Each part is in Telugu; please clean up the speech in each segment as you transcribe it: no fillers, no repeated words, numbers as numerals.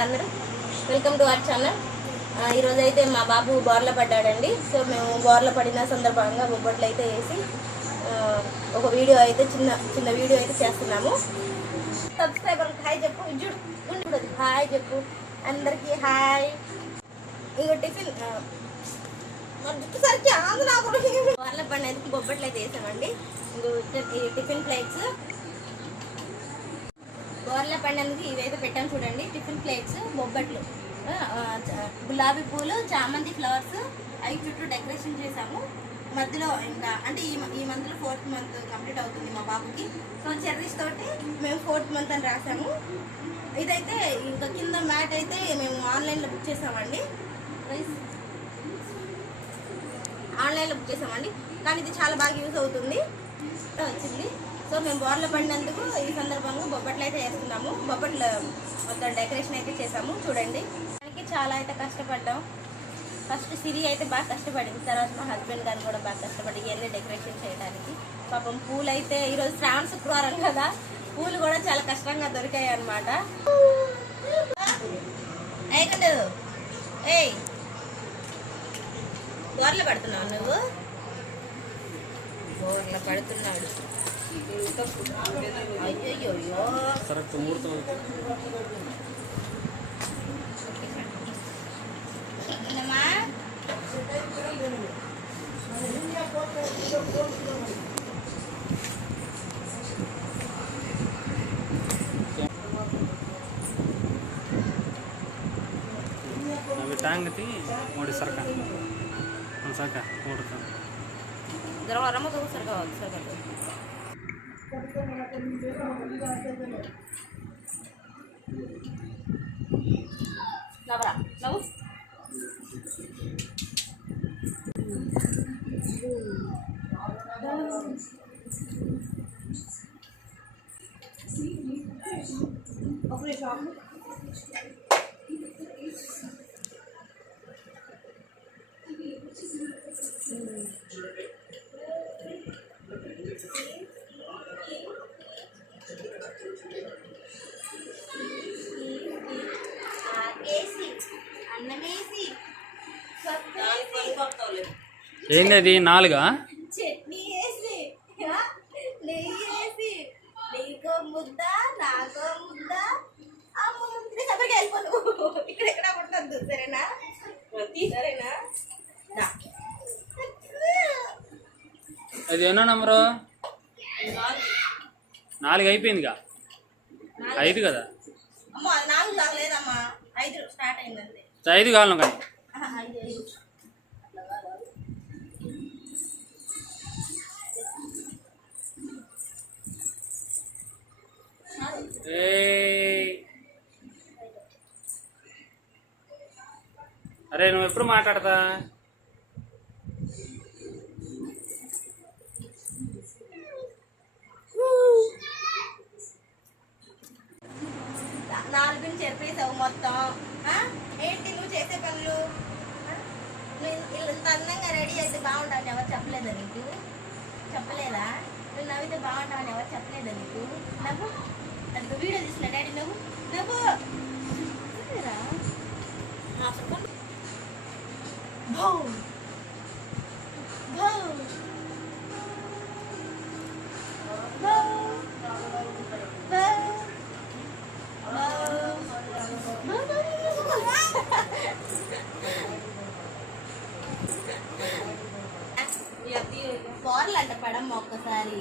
బాగున్నారు అందరూ. Welcome to our channel. ఈరోజు అయితే మా బాబు బోర్ల పడ్డాడండి. సో మేము బోర్ల పడిన సందర్భంగా బొబ్బట్లు అయితే వేసి ఒక వీడియో అయితే చిన్న వీడియో అయితే చేస్తున్నాము. సబ్స్క్రైబర్కి హాయ్ చెప్పు, చూడు హాయ్ చెప్పు అందరికీ హాయ్. ఇంకో టిఫిన్ సరికి బోర్ల పడినందుకు బొబ్బట్లు అయితే వేసామండి. ఇంకో టిఫిన్ ప్లేట్స్ బోర్ల పండుగకి ఇవైతే పెట్టాం చూడండి. టిఫిన్ ప్లేట్స్, బొబ్బట్లు, గులాబీ పూలు, చామంతి ఫ్లవర్స్ అవి చుట్టూ డెకరేషన్ చేసాము. మధ్యలో ఇంకా అంటే ఈ మంత్లో 4th మంత్ కంప్లీట్ అవుతుంది మా బాబుకి. సో చెర్రీస్ తోటి మేము 4th మంత్ అని రాసాము. ఇదైతే ఇంకా కింద మ్యాట్ అయితే మేము ఆన్లైన్లో బుక్ చేసామండి. ఆన్లైన్లో బుక్ చేసామండి, కానీ ఇది చాలా బాగా యూజ్ అవుతుంది వచ్చింది. సో మేము బోర్ల పడినందుకు ఈ సందర్భంగా బొబ్బట్లు అయితే వేస్తున్నాము. బొబ్బట్లు మొత్తం డెకరేషన్ అయితే చేసాము చూడండి. దానికి చాలా అయితే కష్టపడ్డాం. ఫస్ట్ సిరి అయితే బాగా కష్టపడింది, తర్వాత మా హస్బెండ్ గారు కూడా బాగా కష్టపడి ఇవన్నీ డెకరేషన్ చేయడానికి. పాపం పూలు అయితే ఈరోజు శ్రావణ శుక్రవారం కదా, పూలు కూడా చాలా కష్టంగా దొరికాయి అన్నమాట. ఏయ్ బోర్ల పడుతున్నావు నువ్వు? బోర్ల పడుతున్నాడు. అయ్యో ಟಾಂಗತಿ ನೋಡಿ ಸರ್ಕ ಒಂದು ಸರ್ಕ ನೋಡ್ತಾನೆ जरा आराम तो सरका नवरा नव अपने शाम ఏంది 4 చట్నీ వేసి నెయ్యి వేసి నీకో ముద్ద నాకో ముద్ద సభకి వెళ్ళిపోను. ఇక్కడ పడుతుంది సరేనా? సరేనా? అది ఎన్నో నంబరు? 4 అయిపోయిందిగా. 5 కదా అమ్మా, 4 కాలేదమ్మా, 5 స్టార్ట్ అయిందండి. 5 కావాలి కానీ అరే నువ్వు ఎప్పుడు మాట్లాడతా? నాలుగుని చెప్పేసావు మొత్తం. ఏంటి నువ్వు చేసే పనులు? ఇంత అందంగా రెడీ అయితే బాగుంటావని ఎవరు చెప్పలేదా నీకు? చెప్పలేదా? నువ్వు నవ్వితే బాగుంటావని ఎవరు చెప్పలేదా నీకు? నవ్వు, అది వీడియో తీసిన డాడీ నవ్వు నవ్వు. బోర్లు అంట పడమ్మ, ఒక్కసారి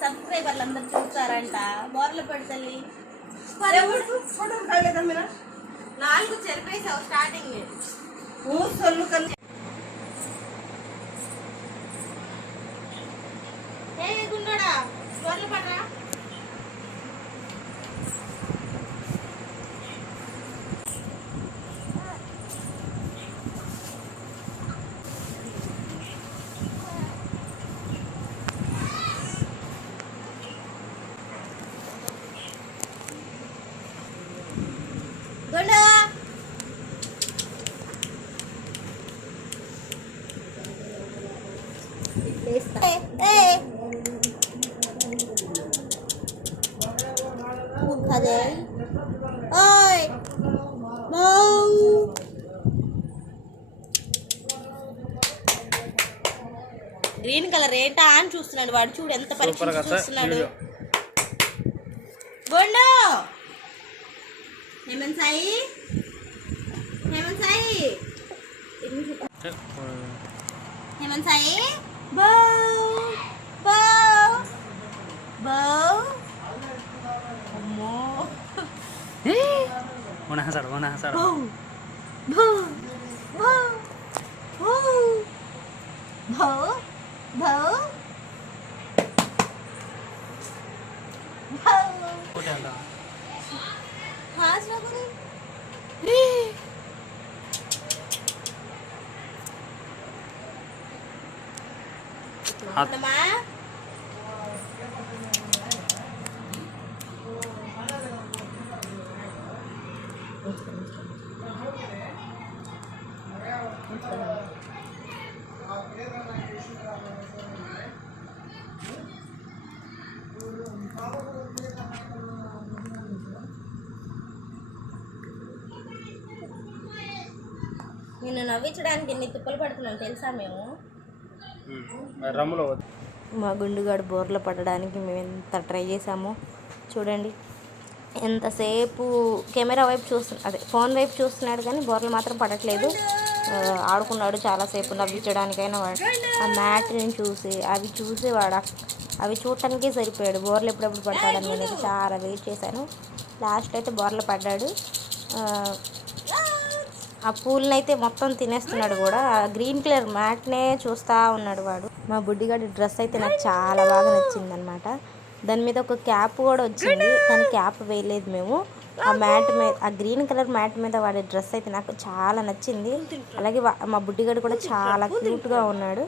సబ్స్క్రైబర్లు అందరు చూస్తారంట. బోర్లు పడతల్లి 4 చెరిపేసావు స్టార్టింగ్. సొల్లు కన్నా ఏ గుండోడా బోర్లు పడరా? గుండో గ్రీన్ కలర్ ఏంటా అని చూస్తున్నాడు వాడు. చూడు ఎంత సూపర్ పరీక్ష కదా చూస్తున్నాడు. వీడియో. బోండో హేమంత్ సాయి, హేమంత్ సాయి, హేమంత్ సాయి, బౌ బౌ బౌ. అమ్మో వనహసాడు వనహసాడు. బౌ బౌ బౌ బౌ బౌ బౌ. ఒకటే అంట. हाँ सुनो हाथ నిన్ను నవ్వించడానికి ఎన్ని తిప్పలు పడుతున్నాను తెలుసా మేము. రమ్ములో మా గుండుగాడు బోర్లో పడడానికి మేము ఎంత ట్రై చేసామో చూడండి. ఎంతసేపు కెమెరా వైపు అదే ఫోన్ వైపు చూస్తున్నాడు కానీ బోర్లు మాత్రం పడట్లేదు. ఆడుకున్నాడు చాలాసేపు నవ్వించడానికైనా వాడు. ఆ మ్యాట్ని చూసి వాడు అవి చూడటానికే సరిపోయాడు. బోర్లు ఎప్పుడెప్పుడు పడతాడని నేనైతే చాలా వెయిట్ చేశాను. లాస్ట్ అయితే బోర్లు పడ్డాడు. ఆ పూలని అయితే మొత్తం తినేస్తున్నాడు కూడా. గ్రీన్ కలర్ మ్యాట్నే చూస్తూ ఉన్నాడు వాడు. మా బుడ్డిగాడి డ్రెస్ అయితే నాకు చాలా బాగా నచ్చింది అనమాట. దాని మీద ఒక క్యాప్ కూడా వచ్చింది కానీ క్యాప్ వేయలేదు మేము. ఆ మ్యాట్ మీద, ఆ గ్రీన్ కలర్ మ్యాట్ మీద వాడి డ్రెస్ అయితే నాకు చాలా నచ్చింది. అలాగే మా బుడ్డిగాడు కూడా చాలా క్యూట్గా ఉన్నాడు.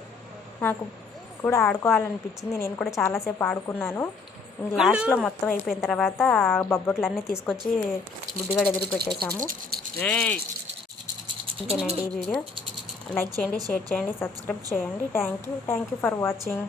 నాకు కూడా ఆడుకోవాలనిపించింది. నేను కూడా చాలాసేపు ఆడుకున్నాను. ఇంక లాస్ట్లో మొత్తం అయిపోయిన తర్వాత బొబ్బట్లన్నీ తీసుకొచ్చి బుడ్డిగాడు ఎదురు పెట్టేశాము. అంతేనండి ఈ వీడియో. లైక్ చేయండి, షేర్ చేయండి, సబ్స్క్రైబ్ చేయండి. Thank you for watching.